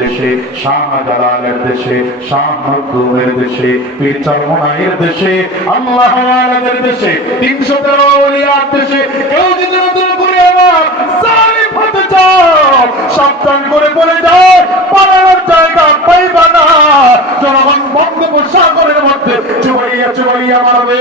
দেশে শাহজালালের দেশে, শাহ মখদুমের দেশে, পীর চরমনাইয়ের দেশে, আল্লাহ ওয়ালাদের দেশে, তিনশো তেরো অলিয়ার দেশে, কেউ যদি নতুন করে আমার জালিম হতে চাও সাবধান করে বলে যায়, পালানোর জায়গা পাইবা না। জনগণ বঙ্গোপসাগরের মধ্যে চুবাইয়া চুবাইয়া মারবে।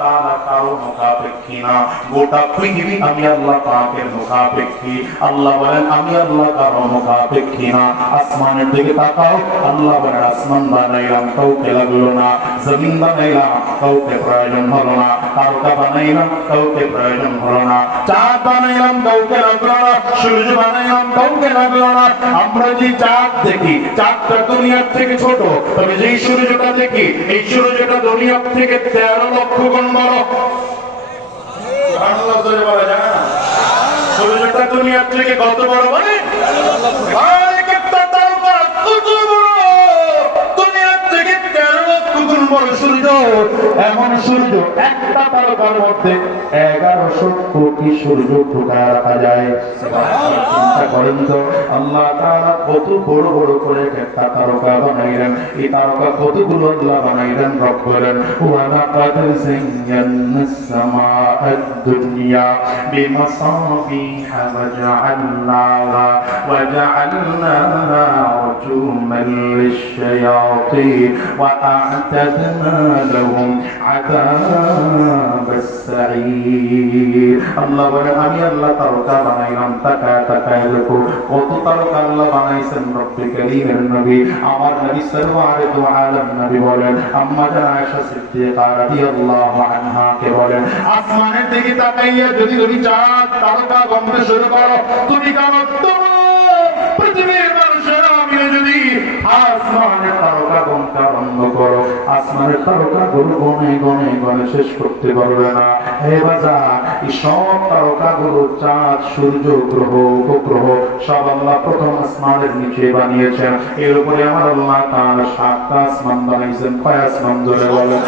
তাআলা কারও মুখাপেক্ষী না। গোটা পৃথিবী আমি আল্লাহ বলেন, আমি আল্লাহ কারও মুখাপেক্ষী না। আসমানের দিকে তাকাও। আল্লাহ বলেন, আসমান বানাইলাম, কাউকে লাগল না। জমিন বানাইলাম, কাউকে প্রয়োজন হলো না। দুনিয়ার থেকে ছোট, তবে যেই সূর্যটা দুনিয়ার থেকে লক্ষ? সূর্যটা দুনিয়ার থেকে কত বড় মানে সূর্য এমন সূর্য। একটা তারকার মধ্যে এগারোশো কোটি সূর্য ঢোকা রাখা যায়। করেন তো আল্লাহ তাআলা কত বড় বড় করে একটা তারকা বানাইলেন এই তারকা কতগুলো আল্লাহ বানাইলেন রব বলেন ওয়ালাকাদ যায়্যানাস সামাআদ দুনিয়া বিমাসাবিহা ওয়াজআলনাহা ওয়াজআলনাহা রুজুমান লিশ-শায়াতিন وأعتدنا لهم عذاب السعير আল্লাহ বলেন আমি আল্লাহ তারকা বানাইলাম, তাকায় তাকায় দেখো, কত তারকা আল্লাহ বানাইছেন রব্বে নবী। আমার নবী আলাইহি নবী বলেন, আম্মা আয়েশা সিদ্দিকা রাদিয়াল্লাহু আনহা কে বলেন, আসমানের দিকে তাকাইয়া যদি তুমি চাঁদ, তারকা গন্ধ শুরু করো, তুমি পৃথিবীর মানুষেরা আমি যদি আসমানের তারকা করো আসমানের তারকা গুরু গনে গনে গনে শেষ করতে পারবে না। হে বাজার, এই সব তারকা গুরু চাঁদ, সূর্য, গ্রহ, উপগ্রহ, সব আল্লাহ প্রথম আসমানের নিচে বানিয়েছেন। এর উপরে আমার আল্লাহ তার সাতটা আসমান বানিয়েছেন, কয় আসমান ধরে বলেন?